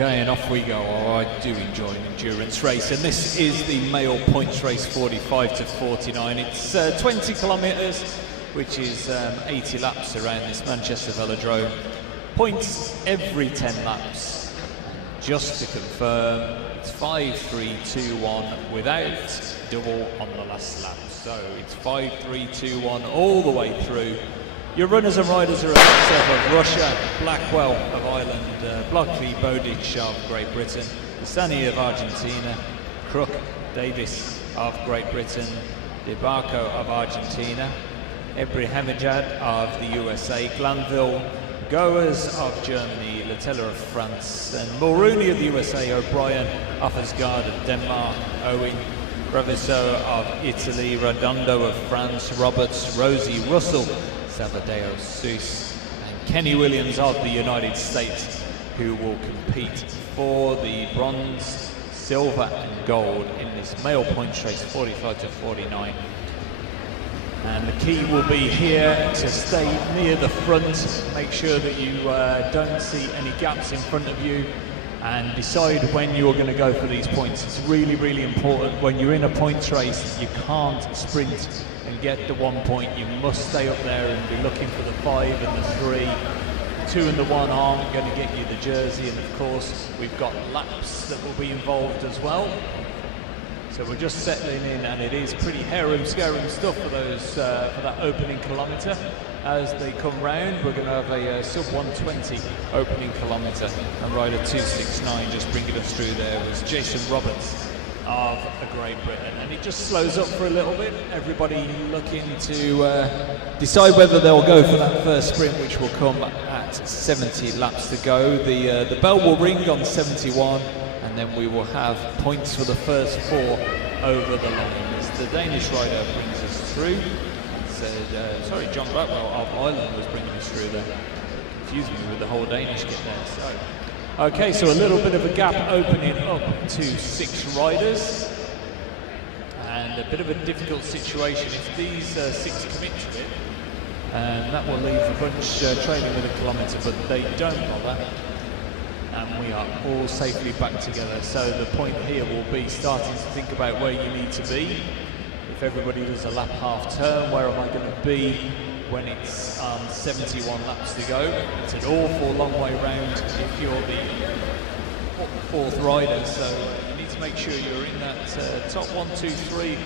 Okay, and off we go. Oh, I do enjoy an endurance race, and this is the male points race 45 to 49. It's 20 kilometres, which is 80 laps around this Manchester Velodrome. Points every 10 laps. Just to confirm, it's 5, 3, 2, 1 without double on the last lap. So it's 5, 3, 2, 1 all the way through. Your runners and riders are of Russia, Blackwell of Ireland, Blockley, Bowditch of Great Britain, Sani of Argentina, Crook, Davis of Great Britain, DeBarco of Argentina, Ebrahimajad of the USA, Glanville, Goers of Germany, Latella of France, and Mulrooney of the USA, O'Brien, Offesgaard of Denmark, Owen, Raviso of Italy, Redondo of France, Roberts, Rosie, Russell, Sabadeo, Seuss, and Kenny Williams of the United States, who will compete for the bronze, silver and gold in this male points race 45 to 49. And the key will be here to stay near the front, make sure that you don't see any gaps in front of you, and decide when you're going to go for these points. It's really, really important. When you're in a points race, you can't sprint and get the 1 point. You must stay up there and be looking for the 5 and the 3. The 2 and the 1 aren't going to get you the jersey, and of course we've got laps that will be involved as well. So we're just settling in, and it is pretty harum-scarum stuff for those for that opening kilometre. As they come round, we're going to have a sub 120 opening kilometre, and rider 269 just bringing us through there was Jason Roberts of Great Britain, and it just slows up for a little bit. Everybody looking to decide whether they'll go for that first sprint, which will come at 70 laps to go. The bell will ring on 71, and then we will have points for the first 4 over the line. As the Danish rider brings us through. Sorry, John Blackwell of Ireland was bringing us through there. Confused me with the whole Danish kit there. So, okay, so a little bit of a gap opening up to 6 riders. And a bit of a difficult situation if these 6 commit to it. And that will leave the bunch trailing with a kilometre, but they don't bother. And we are all safely back together. So the point here will be starting to think about where you need to be. If everybody does a lap half turn, where am I going to be when it's 71 laps to go? It's an awful long way round if you're the 4th rider, so you need to make sure you're in that top 1, 2, 3,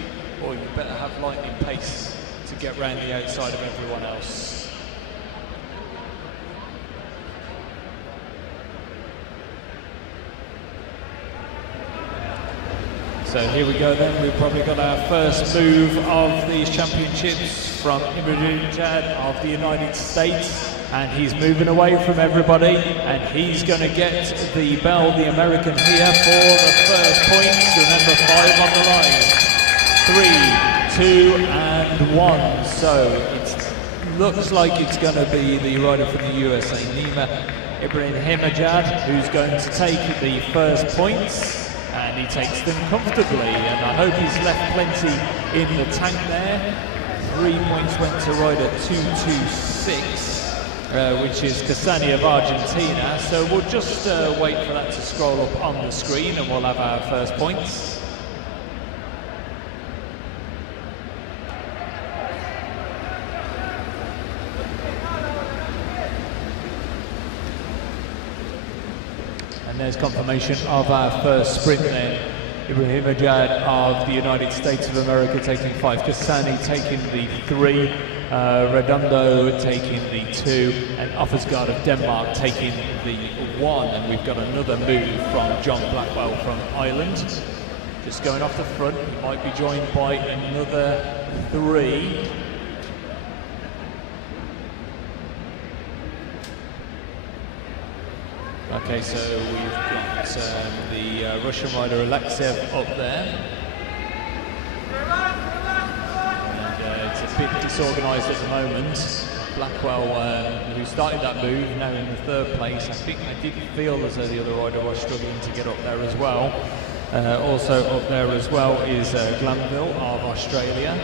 or you better have lightning pace to get round the outside of everyone else. So here we go then, we've probably got our first move of these championships from Ebrahimajad of the United States, and he's moving away from everybody, and he's going to get the bell, the American, here for the first points. Remember, 5 on the line. 3, 2 and 1. So it looks like it's going to be the rider from the USA, Nima Ebrahimajad, who's going to take the first points. And he takes them comfortably, and I hope he's left plenty in the tank there. 3 points went to rider 226, which is Cassani of Argentina. So we'll just wait for that to scroll up on the screen, and we'll have our first points. And there's confirmation of our first sprint then. Ebrahimajad of the United States of America taking 5, Cassani taking the 3, Redondo taking the 2, and Offesgaard of Denmark taking the 1. And we've got another move from John Blackwell from Ireland. Just going off the front, he might be joined by another 3. Okay, so we've got the Russian rider Alexeyev up there. And it's a bit disorganised at the moment. Blackwell, who started that move, now in the 3rd place. I think I did feel as though the other rider was struggling to get up there as well. Also up there as well is Glanville of Australia.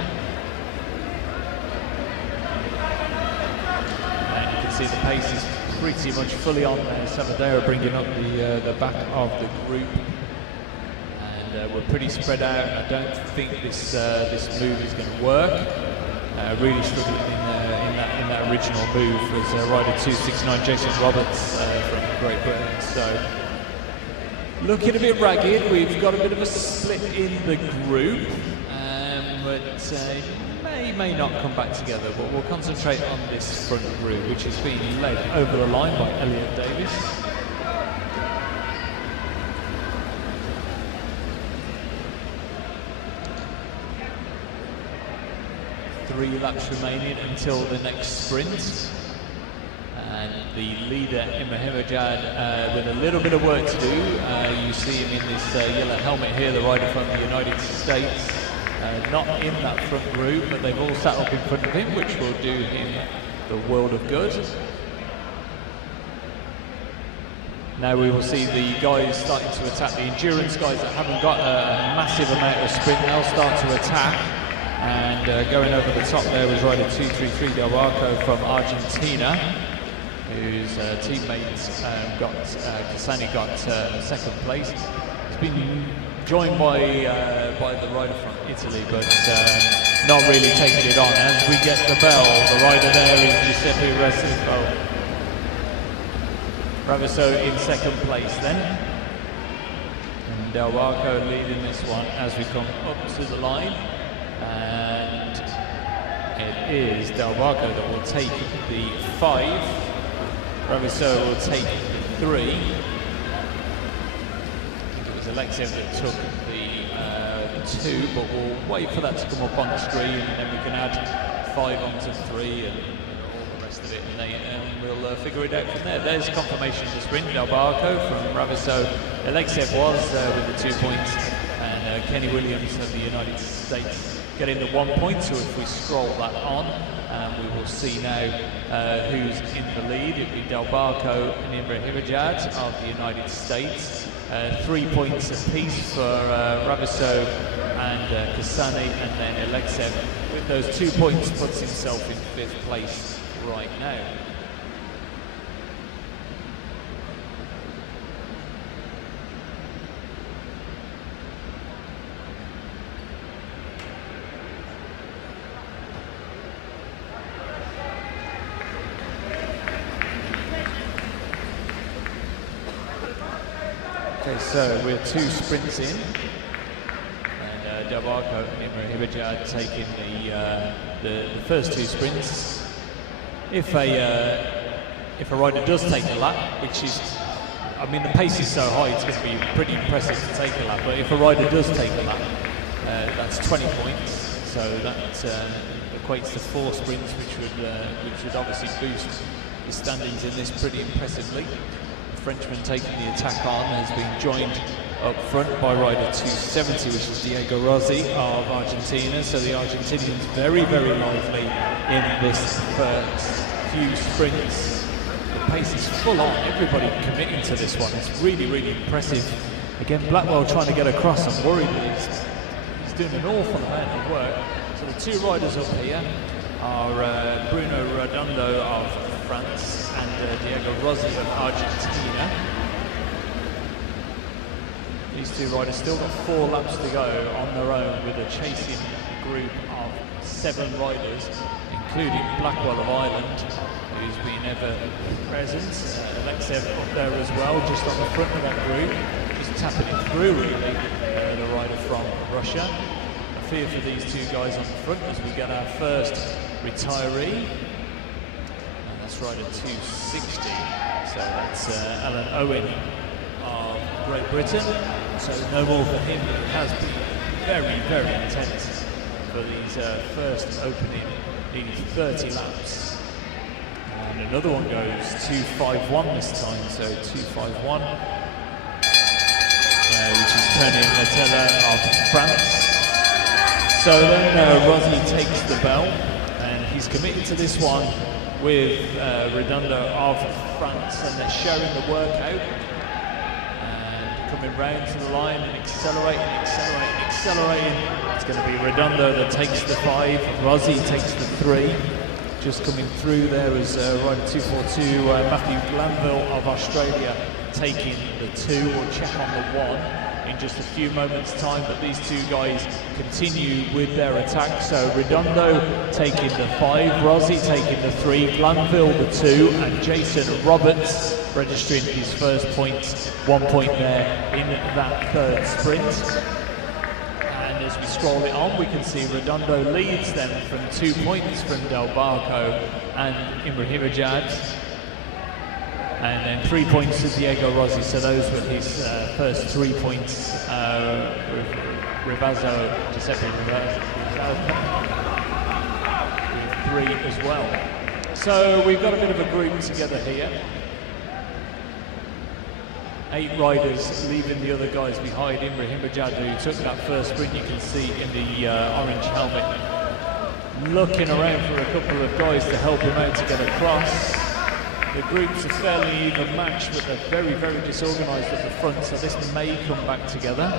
And you can see the pace is pretty much fully on there. Savadeo bringing up the back of the group, and we're pretty spread out. I don't think this move is going to work. Really struggling in that original move was rider 269 Jason Roberts from Great Britain. So looking a bit ragged. We've got a bit of a split in the group, but may not come back together. But we'll concentrate on this front group, which is being led over the line by Elliot Davis. Three laps remaining until the next sprint, and the leader Imahimajad with a little bit of work to do. You see him in this yellow helmet here, the rider from the United States, not in that front group, but they've all sat up in front of him, which will do him the world of good. Now we will see the guys starting to attack. The endurance guys that haven't got a massive amount of sprint, they'll start to attack. And going over the top there was rider 233 Del Arco from Argentina, whose teammates Cassani got second place. He's been joined by the rider from Italy, but not really taking it on. As we get the bell, the rider there is Giuseppe Raviso in second place then. And Del Arco leading this one as we come up to the line. And it is Del Barco that will take the 5. Raviso will take the 3. It was Alexev that took the 2, but we'll wait for that to come up on the screen, and then we can add 5 onto 3 and all the rest of it, and we'll figure it out from there. There's confirmation of the sprint. Del Barco from Raviso. Alexev was with the 2 points, and Kenny Williams of the United States getting the 1 point. So if we scroll that on, we will see now who's in the lead. It'll be Del Barco and Imahimajad of the United States. 3 points apiece for Raviso and Cassani, and then Alexev with those 2 points puts himself in 5th place right now. Okay, so we're 2 sprints in, and Del Barco and Imahimajad taking the first 2 sprints. If a rider does take a lap, which is, I mean, the pace is so high, it's going to be pretty impressive to take a lap. But if a rider does take a lap, that's 20 points. So that equates to 4 sprints, which would obviously boost the standings in this pretty impressively. Frenchman taking the attack on has been joined up front by rider 270, which is Diego Rossi of Argentina. So the Argentinians very, very lively in this first few sprints. The pace is full on, everybody committing to this one. It's really, really impressive. Again, Blackwell trying to get across. I'm worried that he's doing an awful amount of work. So the 2 riders up here are Bruno Redondo of France and Diego Rossi of Argentina. These 2 riders still got 4 laps to go on their own, with a chasing group of 7 riders, including Blackwell of Ireland, who's been ever present. Alexev up there as well, just on the front of that group, just tapping it through really, the rider from Russia. I fear for these 2 guys on the front as we get our first retiree. Rider 260, so that's Alan Owen of Great Britain. So no more for him, but it has been very, very intense for these first opening nearly 30 laps. And another one goes 251 this time, so 251, which is Tony Natella of France. So then Rossi takes the bell, and he's committed to this one with Redondo of France, and they're showing the workout and coming round to the line and accelerating. It's going to be Redondo that takes the 5, Rossi takes the 3. just coming through there as rider 242, Matthew Glanville of Australia taking the 2. We'll check on the 1 in just a few moments' time, but these two guys continue with their attack. So Redondo taking the 5, Rossi taking the 3, Glanville the 2, and Jason Roberts registering his first points, 1 point there in that third sprint. And as we scroll it on, we can see Redondo leads them from 2 points from Del Barco and Ibrahimajad, and then 3 points to Diego Rossi. So those were his first 3 points. Giuseppe Rivazzo with 3 as well. So we've got a bit of a group together here. 8 riders leaving the other guys behind. Ibrahimajad, who took that first sprint, you can see in the orange helmet, looking around for a couple of guys to help him out to get across. The groups are fairly even matched, but they're very, very disorganised at the front, so this may come back together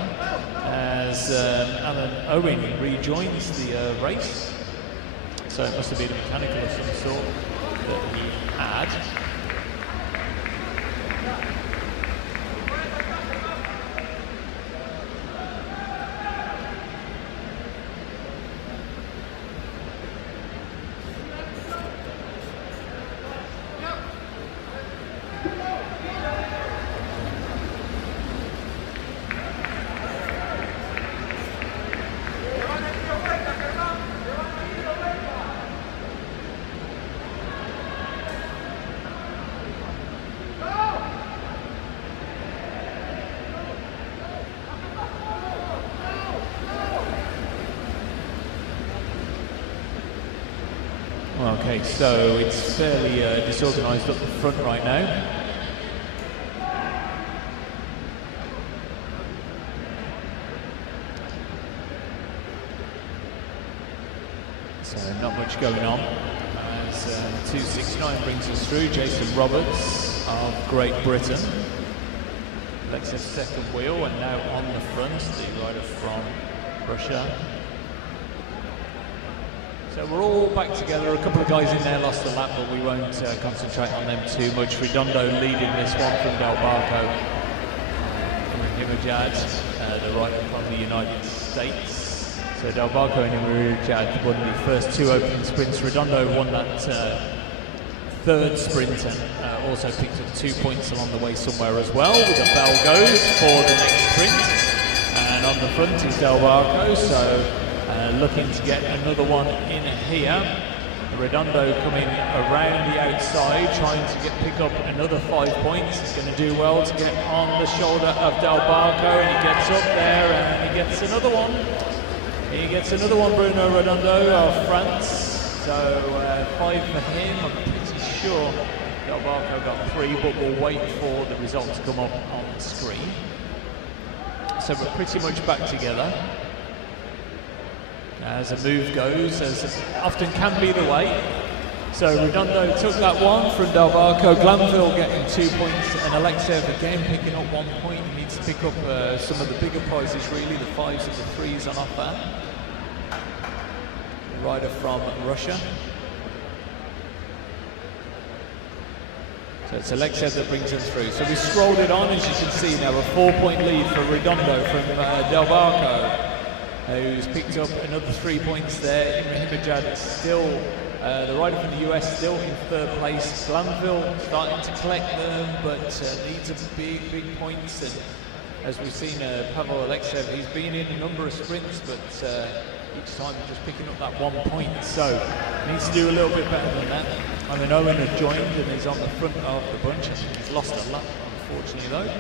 as Alan Owen rejoins the race. So it must have been a mechanical of some sort that he had. Okay, so it's fairly disorganised up the front right now. So not much going on as 269 brings us through. Jason Roberts of Great Britain. Alexev's second wheel, and now on the front, the rider from Russia. So we're all back together. A couple of guys in there lost a lap, but we won't concentrate on them too much. Redondo leading this one from Del Barco. Ibrahimajad, the rider from the United States. So Del Barco and Ibrahimajad won the first 2 opening sprints. Redondo won that third sprint and also picked up 2 points along the way somewhere as well. The bell goes for the next sprint. And on the front is Del Barco, so looking to get another one in here. Redondo coming around the outside, trying to pick up another 5 points. He's going to do well to get on the shoulder of Del Barco, and he gets up there and he gets another one. He gets another one, Bruno Redondo of France. So 5 for him. I'm pretty sure Del Barco got 3, but we'll wait for the result to come up on the screen. So we're pretty much back together. As a move goes, as often can be the way. So Redondo took that one from Del Barco. Glanville getting 2 points, and Alexev again picking up 1 point. He needs to pick up some of the bigger prizes, really, the 5s and the 3s on offer. The rider from Russia. So it's Alexev that brings us through. So we scrolled it on, as you can see now, a 4-point lead for Redondo from Del Barco, who's picked up another 3 points there. Ibrahimajad still, the rider from the US, still in third place. Glanville starting to collect them, but needs a big points. And as we've seen, Pavel Alexev, he's been in a number of sprints, but each time just picking up that 1 point. So needs to do a little bit better than that. I mean, Owen has joined and is on the front of the bunch. I think he's lost a lap, unfortunately, though.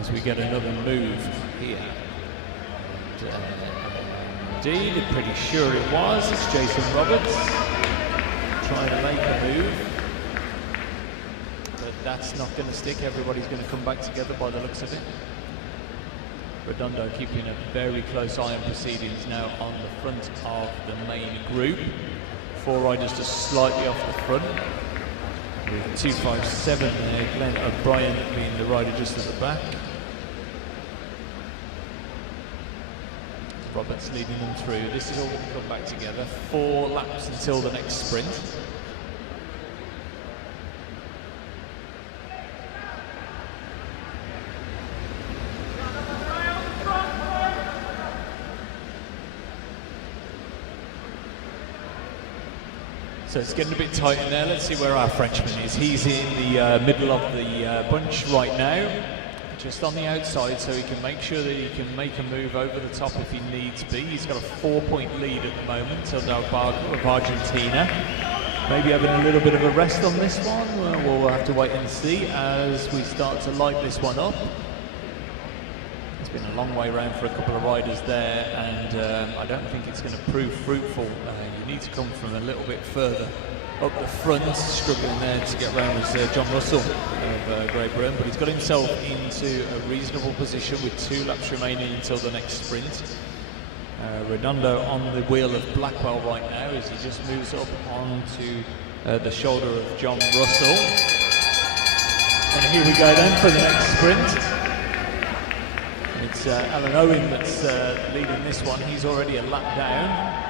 As we get another move here. And, indeed, I'm pretty sure it was. It's Jason Roberts trying to make a move. But that's not going to stick. Everybody's going to come back together by the looks of it. Redondo keeping a very close eye on proceedings now on the front of the main group. 4 riders just slightly off the front. With 257 there, Glenn O'Brien being the rider just at the back. Roberts leading them through. This is all going to come back together. 4 laps until the next sprint. So it's getting a bit tight in there. Let's see where our Frenchman is. He's in the middle of the bunch right now, just on the outside, so he can make sure that he can make a move over the top if he needs be. He's got a 4-point lead at the moment, so Del Barco of Argentina. Maybe having a little bit of a rest on this one. Well, we'll have to wait and see as we start to light this one up. It's been a long way around for a couple of riders there, and I don't think it's going to prove fruitful. You need to come from a little bit further up the front. Struggling there to get around was John Russell of Great Britain, but he's got himself into a reasonable position with 2 laps remaining until the next sprint. Redondo on the wheel of Blackwell right now as he just moves up onto the shoulder of John Russell. And here we go then for the next sprint. It's Alan Owen that's leading this one. He's already a lap down.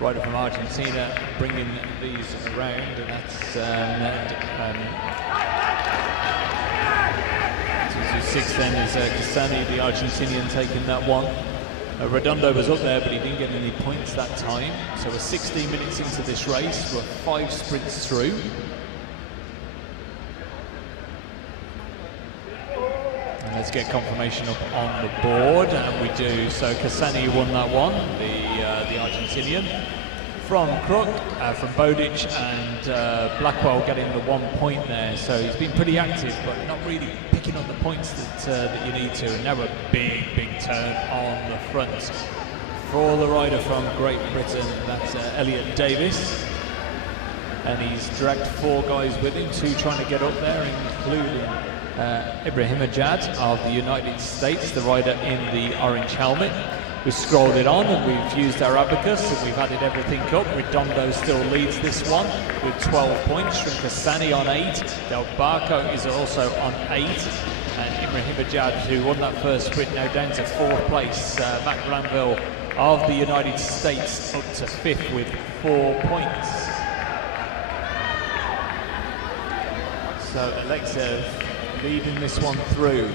Rider from Argentina bringing these around, and that's 226 then is Cassani, the Argentinian, taking that one. Redondo was up there, but he didn't get any points that time. So we're 16 minutes into this race. We're 5 sprints through. Let's get confirmation up on the board, and we do. So Cassani won that one, the Argentinian. From Crook, from Bowditch, and Blackwell getting the 1 point there. So he's been pretty active, but not really picking up the points that you need to. And now a big turn on the front for the rider from Great Britain. That's Elliot Davis. And he's dragged 4 guys with him, 2 trying to get up there, including Ibrahimajad of the United States, the rider in the orange helmet. We've scrolled it on and we've used our abacus and we've added everything up. Redondo still leads this one with 12 points. Cassani on 8. Del Barco is also on 8. And Ibrahimajad, who won that first sprint, now down to 4th place. Matt Glanville of the United States up to 5th with 4 points. So Alexev leading this one through.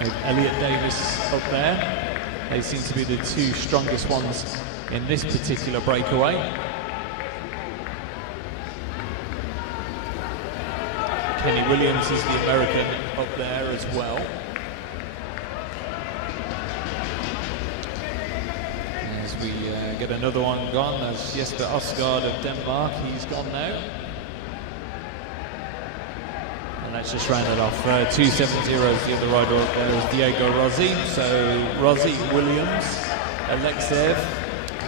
With Elliot Davis up there. They seem to be the 2 strongest ones in this particular breakaway. Kenny Williams is the American up there as well. As we get another one gone, as Jesper Osgaard of Denmark, he's gone now. And let's just round it off. 270 is the other rider up there is Diego Rossi. So Rossi, Williams, Alexev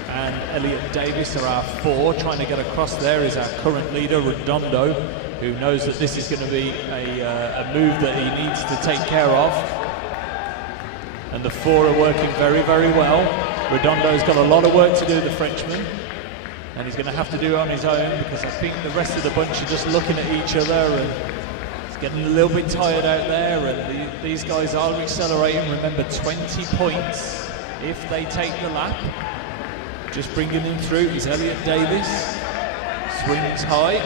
and Elliot Davis are our 4. Trying to get across there is our current leader, Redondo, who knows that this is going to be a move that he needs to take care of. And the 4 are working very well. Redondo's got a lot of work to do, the Frenchman. And he's going to have to do it on his own, because I think the rest of the bunch are just looking at each other and getting a little bit tired out there, and these guys are accelerating. Remember, 20 points if they take the lap. Just bringing them through is Elliot Davis. Swings high.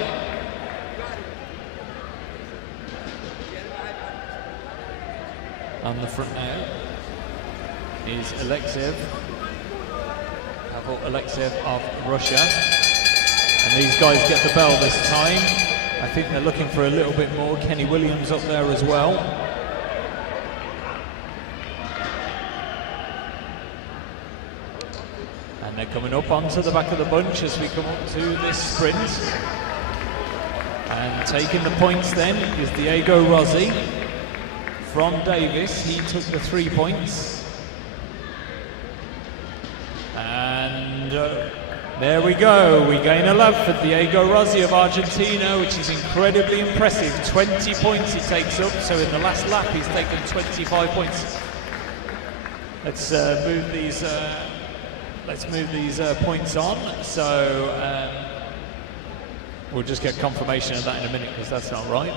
On the front now is Alexev. Pavel Alexev of Russia. And these guys get the bell this time. I think they're looking for a little bit more. Kenny Williams up there as well. And they're coming up onto the back of the bunch as we come up to this sprint. And taking the points then is Diego Rossi from Davis. He took the 3 points. And there we go. We gain a lap for Diego Rossi of Argentina, which is incredibly impressive. 20 points he takes up. So in the last lap, he's taken 25 points. Let's move these. Let's move these points on. So we'll just get confirmation of that in a minute, because that's not right.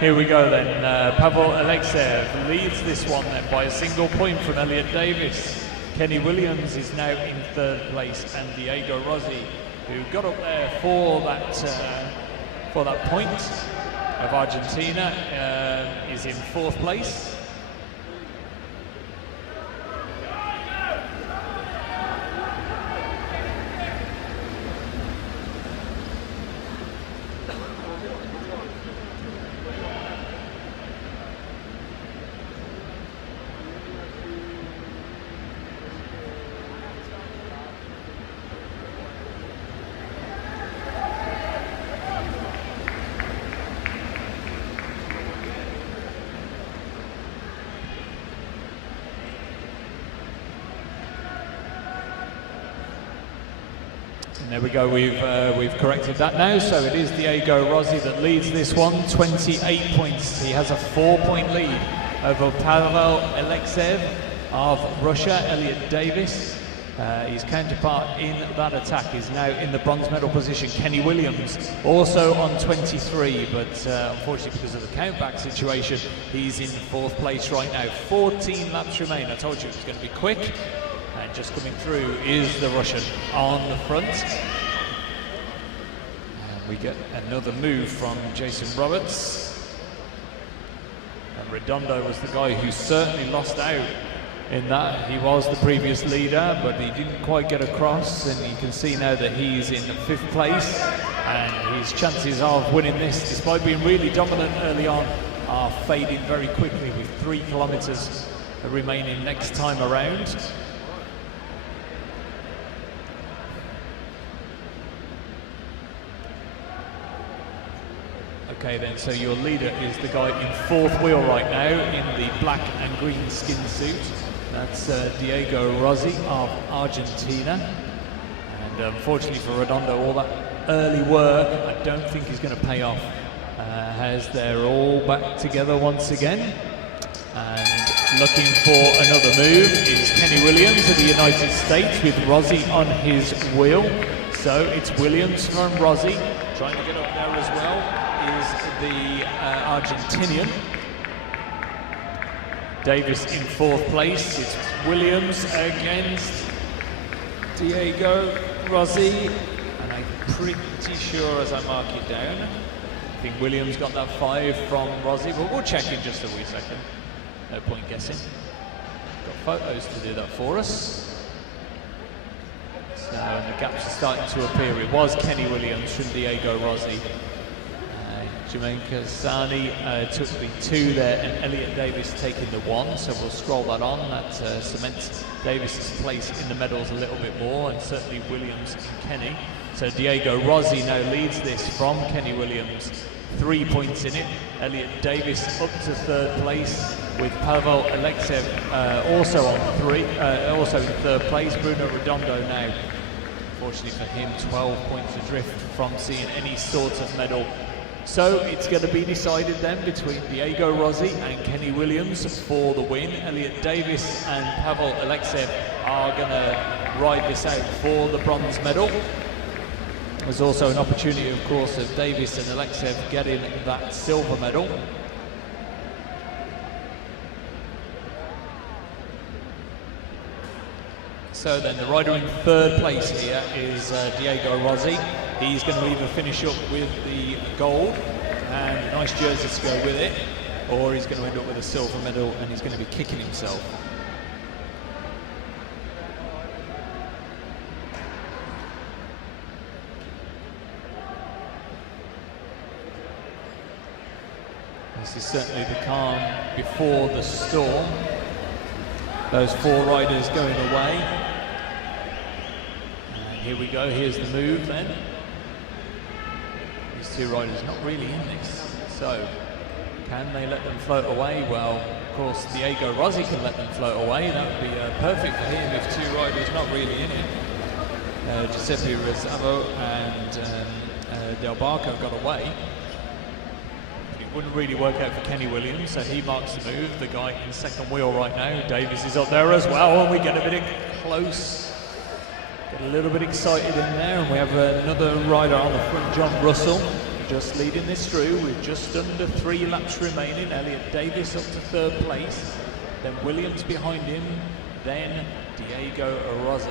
Here we go then. Pavel Alexeyev leads this one then by a single point from Elliot Davis. Kenny Williams is now in third place, and Diego Rossi, who got up there for that point of Argentina, is in fourth place. And there we go, we've corrected that now, so it is Diego Rossi that leads this one, 28 points. He has a 4-point lead over Pavel Alexeyev of Russia. Elliot Davis, his counterpart in that attack, is now in the bronze medal position. Kenny Williams also on 23, but unfortunately because of the countback situation, he's in fourth place right now. 14 laps remain. I told you it was going to be quick. And just coming through is the Russian on the front. And we get another move from Jason Roberts. And Redondo was the guy who certainly lost out in that. He was the previous leader, but he didn't quite get across. And you can see now that he's in fifth place. And his chances of winning this, despite being really dominant early on, are fading very quickly with 3 kilometers remaining next time around. Okay then, so your leader is the guy in fourth wheel right now in the black and green skin suit. That's Diego Rossi of Argentina. And unfortunately for Redondo, all that early work I don't think is going to pay off, as they're all back together once again. And looking for another move is Kenny Williams of the United States with Rossi on his wheel. So it's Williams from Rossi, trying to get up there as well is the Argentinian. Davis in fourth place. It's Williams against Diego Rossi, and I'm pretty sure as I mark it down, I think Williams got that 5 from Rossi, but we'll check in just a wee second. No point guessing. Got photos to do that for us. So the gaps are starting to appear. It was Kenny Williams from Diego Rossi. Jermaine Kazani took the 2 there, and Elliot Davis taking the 1, so we'll scroll that on. That cements Davis's place in the medals a little bit more, and certainly Williams and Kenny. So Diego Rossi now leads this from Kenny Williams, 3 points in it. Elliot Davis up to third place with Pavel Alexeyev also on 3, also in third place. Bruno Redondo now, unfortunately for him, 12 points adrift from seeing any sort of medal. So it's going to be decided then between Diego Rossi and Kenny Williams for the win. Elliot Davis and Pavel Alexeyev are going to ride this out for the bronze medal. There's also an opportunity, of course, of Davis and Alexeyev getting that silver medal. So then the rider in third place here is Diego Rossi. He's going to either finish up with the gold and a nice jersey to go with it, or he's going to end up with a silver medal and he's going to be kicking himself. This is certainly the calm before the storm. Those 4 riders going away. And here we go, here's the move then. These 2 riders not really in this. So, can they let them float away? Well, of course, Diego Rossi can let them float away. That would be perfect for him if 2 riders not really in it. Giuseppe Rezzavo and Del Barco got away. Wouldn't really work out for Kenny Williams, so he marks the move. The guy in second wheel right now, Davis is up there as well, and we get a bit close, get a little bit excited in there, and we have another rider on the front, John Russell, just leading this through with just under 3 laps remaining. Elliot Davis up to 3rd place, then Williams behind him, then Diego Rossi.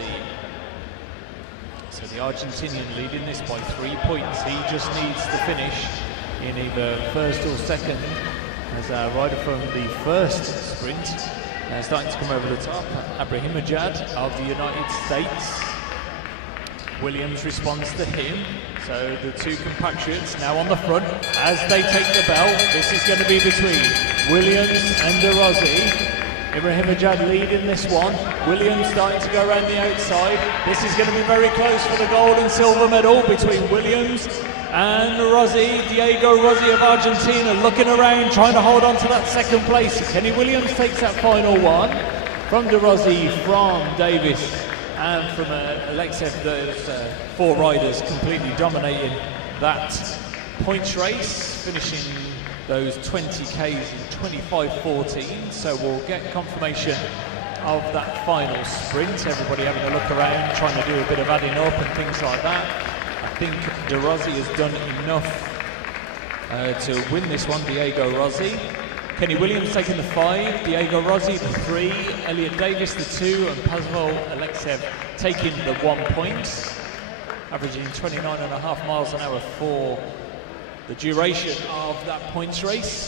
So the Argentinian leading this by 3 points. He just needs to finish in either 1st or 2nd as our rider from the 1st sprint. Starting to come over the top, Abrahimajad of the United States. Williams responds to him, so the 2 compatriots now on the front as they take the bell. This is going to be between Williams and De Rossi. Ibrahimajad leading this one. Williams starting to go around the outside. This is going to be very close for the gold and silver medal between Williams and Rossi. Diego Rossi of Argentina looking around, trying to hold on to that 2nd place. Kenny Williams takes that final one from De Rossi, from Davis, and from Alexev. Those 4 riders completely dominating that points race, finishing those 20Ks in 25:14. So we'll get confirmation of that final sprint. Everybody having a look around, trying to do a bit of adding up and things like that. I think De Rossi has done enough to win this one, Diego Rossi. Kenny Williams taking the 5, Diego Rossi the 3, Elliot Davis the 2, and Pavel Alexev taking the 1 point, averaging 29.5 miles an hour for the duration of that points race.